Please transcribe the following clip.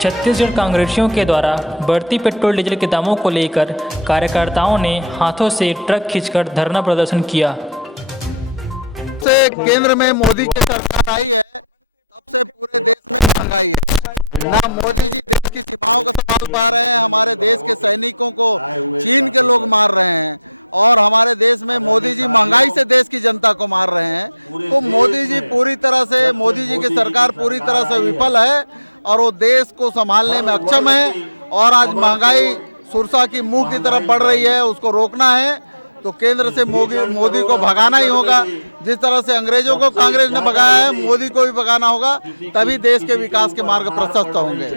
छत्तीसगढ़ कांग्रेसियों के द्वारा बढ़ती पेट्रोल डीजल के दामों को लेकर कार्यकर्ताओं ने हाथों से ट्रक खींचकर धरना प्रदर्शन किया। से केंद्र में मोदी की सरकार आई है तब से पूरे देश में महंगाई है। ना मोदी जी देश की सीमाओं को संभाल पा रहे हैं, हमारे देश के सैनिकों को चीन के लोग मार रहे हैं और हमारे देश में मोदी जी महंगाई से देश की जनता को मार रहे हैं। तो मोदी जी मोदी जी की सरकार पूरी तरह से विफल है और वो देश को संभालने में अक्षम है। और आज महंगाई सुरसा की मुंह की तरफ बढ़ रही है, उसको रोकना है तो केंद्र से मोदी को भगाना ही होगा। जिस तरह से अंग्रेजों को कांग्रेस ने भगाया है, मोदी को भी भगाना होगा, तभी देश के विकास के मार्ग प्रशस्त होंगे।